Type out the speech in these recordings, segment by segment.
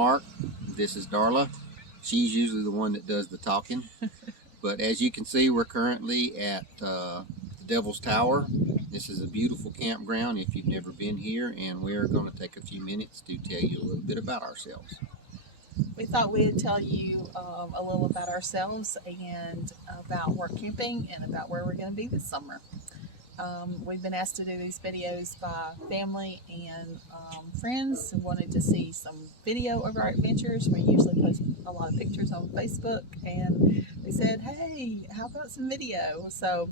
Mark. This is Darla. She's usually the one that does the talking. But as you can see, we're currently at the Devil's Tower. This is a beautiful campground if you've never been here, and we're going to take a few minutes to tell you a little bit about ourselves. We thought we'd tell you a little about ourselves and about work camping and about where we're going to be this summer. We've been asked to do these videos by family and friends who wanted to see some video of our adventures. We usually post a lot of pictures on Facebook, and they said, hey, how about some video? So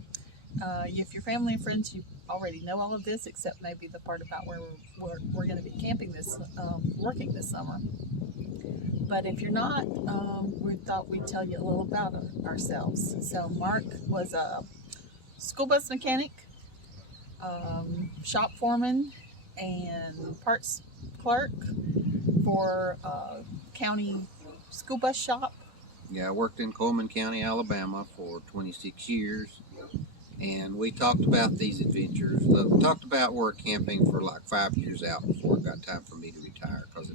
if your family and friends, you already know all of this, except maybe the part about where we're going to be camping working this summer. But if you're not, we thought we'd tell you a little about ourselves. So Mark was a school bus mechanic, shop foreman, and parts clerk for a county school bus shop. Yeah, I worked in Coleman County, Alabama for 26 years, and we talked about these adventures. We talked about work camping for like 5 years out before it got time for me to retire, because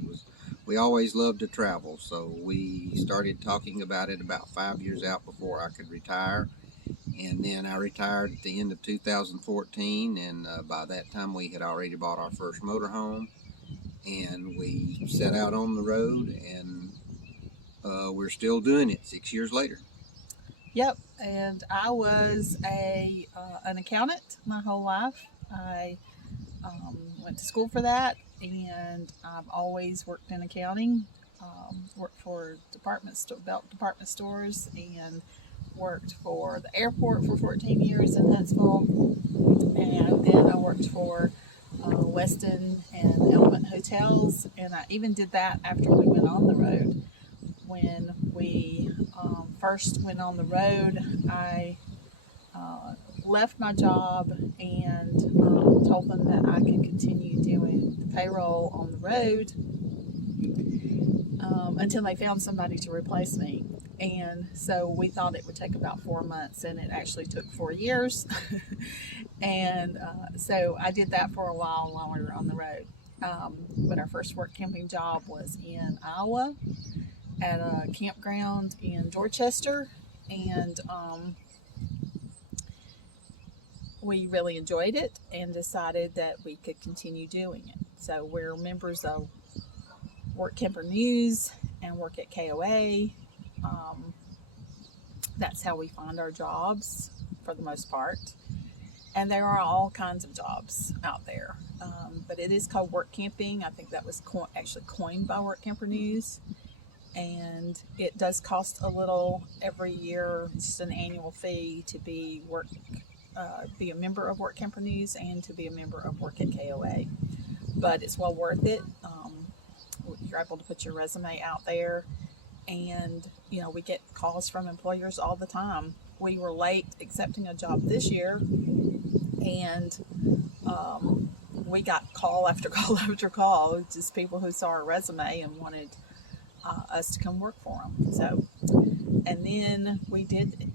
we always loved to travel. So we started talking about it about 5 years out before I could retire. And then I retired at the end of 2014, and by that time we had already bought our first motorhome, and we set out on the road, and we're still doing it 6 years later. Yep, and I was an accountant my whole life. I went to school for that, and I've always worked in accounting. Worked for belt department stores, and worked for the airport for 14 years in Huntsville, and then I worked for Westin and Element Hotels, and I even did that after we went on the road. When we first went on the road, I left my job and told them that I could continue doing the payroll on the road until they found somebody to replace me. And so we thought it would take about 4 months, and it actually took 4 years. And so I did that for a while we were on the road. But our first work camping job was in Iowa at a campground in Dorchester, and we really enjoyed it and decided that we could continue doing it. So we're members of Work Camper News and work at KOA. That's how we find our jobs for the most part. And there are all kinds of jobs out there. But it is called work camping. I think that was actually coined by Work Camper News. And it does cost a little every year. It's just an annual fee to be a member of Work Camper News and to be a member of Work at KOA. But it's well worth it. You're able to put your resume out there, and we get calls from employers all the time. We were late accepting a job this year, and we got call after call after call, just people who saw our resume and wanted us to come work for them. So, and then we did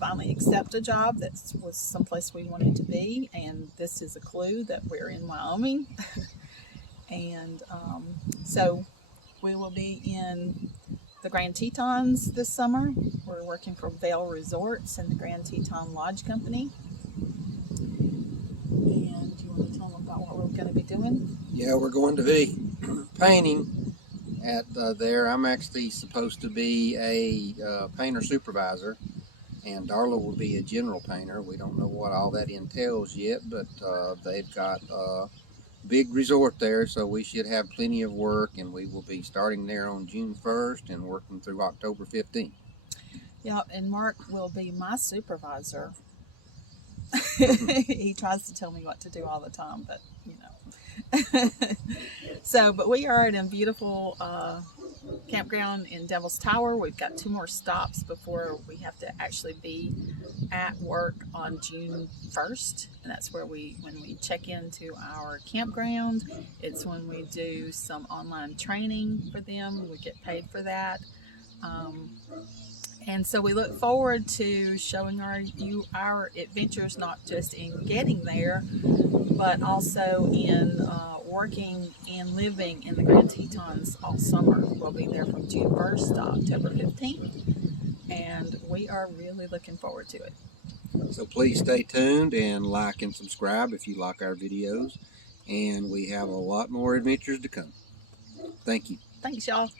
finally accept a job that was someplace we wanted to be, and this is a clue that we're in Wyoming. And so we will be in the Grand Tetons this summer. We're working for Vail Resorts and the Grand Teton Lodge Company. And do you want to tell them about what we're going to be doing? Yeah, we're going to be painting at there. I'm actually supposed to be a painter supervisor, and Darla will be a general painter. We don't know what all that entails yet, but they've got big resort there, so we should have plenty of work, and we will be starting there on June 1st and working through October 15th. Yeah, and Mark will be my supervisor. He tries to tell me what to do all the time, but but we are in a beautiful campground in Devil's Tower. We've got 2 more stops before we have to actually be at work on June 1st, and that's when we check into our campground. It's when we do some online training for them. We get paid for that. And so we look forward to showing our adventures, not just in getting there, but also in working and living in the Grand Tetons all summer. We'll be there from June 1st to October 15th, and we are really looking forward to it. So please stay tuned and like and subscribe if you like our videos. And we have a lot more adventures to come. Thank you. Thanks, y'all.